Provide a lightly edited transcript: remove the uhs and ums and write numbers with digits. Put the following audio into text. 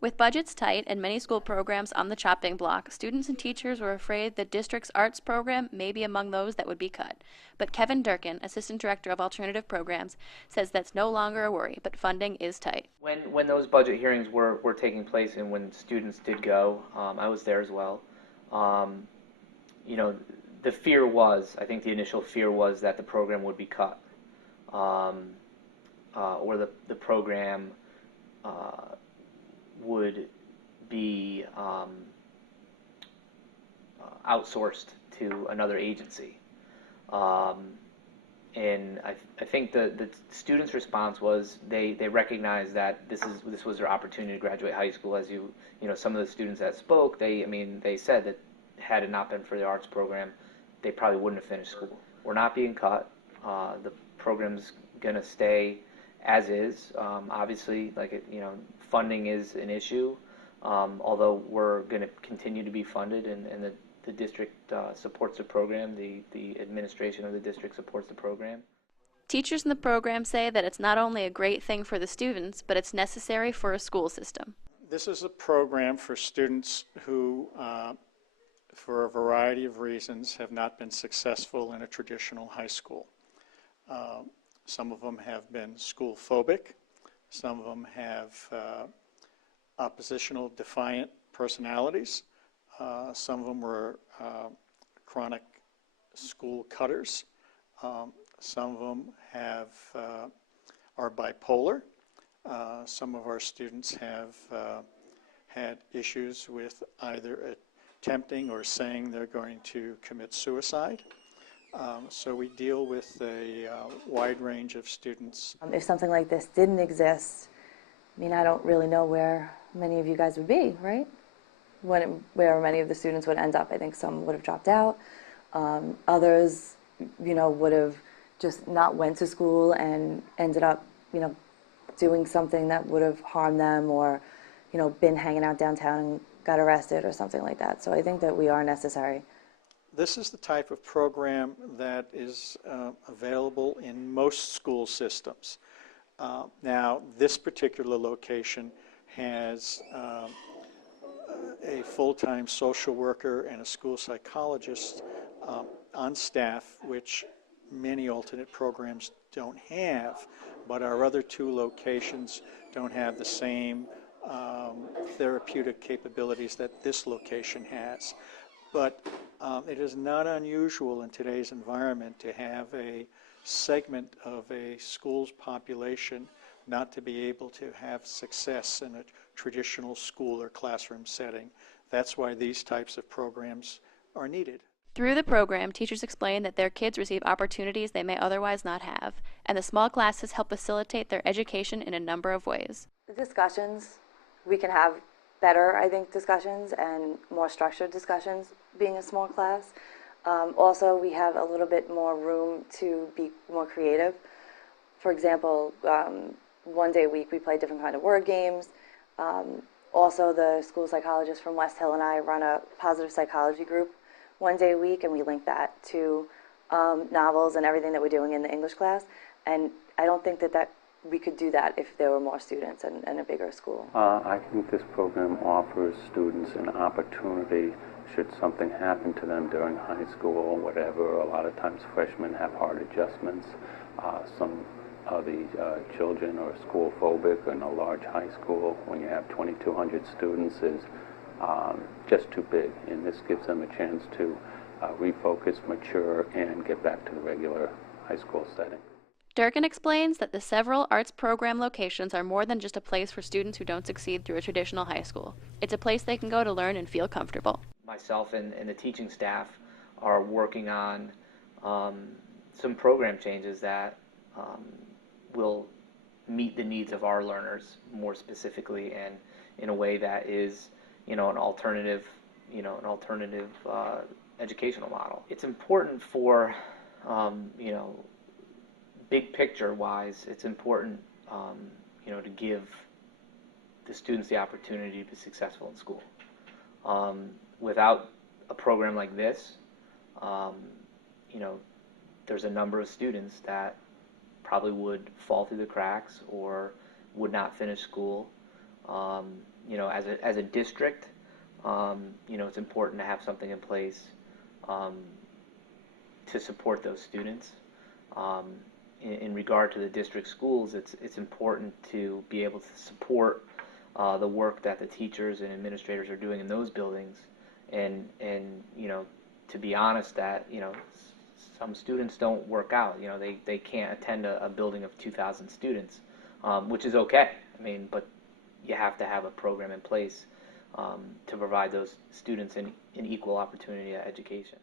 With budgets tight and many school programs on the chopping block, students and teachers were afraid the district's arts program may be among those that would be cut. But Kevin Durkin, Assistant Director of Alternative Programs, says that's no longer a worry, but funding is tight. When those budget hearings were taking place and when students did go, I was there as well. Um, you know, the fear was, I think the initial fear was that the program would be cut, or the program would be outsourced to another agency. And I think the students' response was they recognized that this was their opportunity to graduate high school. As you know, some of the students that spoke, they said that had it not been for the arts program, they probably wouldn't have finished school. We're not being cut. The program's going to stay as is. Obviously, funding is an issue, although we're going to continue to be funded, and the district supports the program. The administration of the district supports the program. Teachers in the program say that it's not only a great thing for the students, but it's necessary for a school system. This is a program for students who, for a variety of reasons, have not been successful in a traditional high school. Some of them have been school phobic. Some of them have oppositional, defiant personalities. Some of them were chronic school cutters. Some of them are bipolar. Some of our students have had issues with either attempting or saying they're going to commit suicide. So we deal with a wide range of students. If something like this didn't exist, I mean, I don't really know where many of you guys would be, right? Where many of the students would end up. I think some would have dropped out. Others, would have just not went to school and ended up, doing something that would have harmed them, or, been hanging out downtown and got arrested or something like that. So I think that we are necessary. This is the type of program that is available in most school systems. Now, this particular location has a full-time social worker and a school psychologist on staff, which many alternate programs don't have, but our other two locations don't have the same therapeutic capabilities that this location has. But it is not unusual in today's environment to have a segment of a school's population not to be able to have success in a traditional school or classroom setting. That's why these types of programs are needed. Through the program, teachers explain that their kids receive opportunities they may otherwise not have, and the small classes help facilitate their education in a number of ways. The discussions, we can have better, I think, discussions and more structured discussions being a small class. Also, we have a little bit more room to be more creative. For example, one day a week we play different kind of word games. Also, the school psychologist from West Hill and I run a positive psychology group one day a week, and we link that to novels and everything that we're doing in the English class. And I don't think that we could do that if there were more students and a bigger school. I think this program offers students an opportunity should something happen to them during high school or whatever. A lot of times freshmen have hard adjustments. Some of the children are school phobic in a large high school. When you have 2,200 students is just too big, and this gives them a chance to refocus, mature, and get back to the regular high school setting. Durkin explains that the several arts program locations are more than just a place for students who don't succeed through a traditional high school. It's a place they can go to learn and feel comfortable. Myself and the teaching staff are working on some program changes that will meet the needs of our learners more specifically and in a way that is, an alternative educational model. It's important for, big picture wise, it's important, to give the students the opportunity to be successful in school. Without a program like this, there's a number of students that probably would fall through the cracks or would not finish school. you know, as a district, you know, it's important to have something in place to support those students. In regard to the district schools, it's important to be able to support the work that the teachers and administrators are doing in those buildings, and you know, to be honest, that, you know, some students don't work out. You know, they can't attend a building of 2,000 students, which is okay. I mean, but you have to have a program in place to provide those students an equal opportunity to education.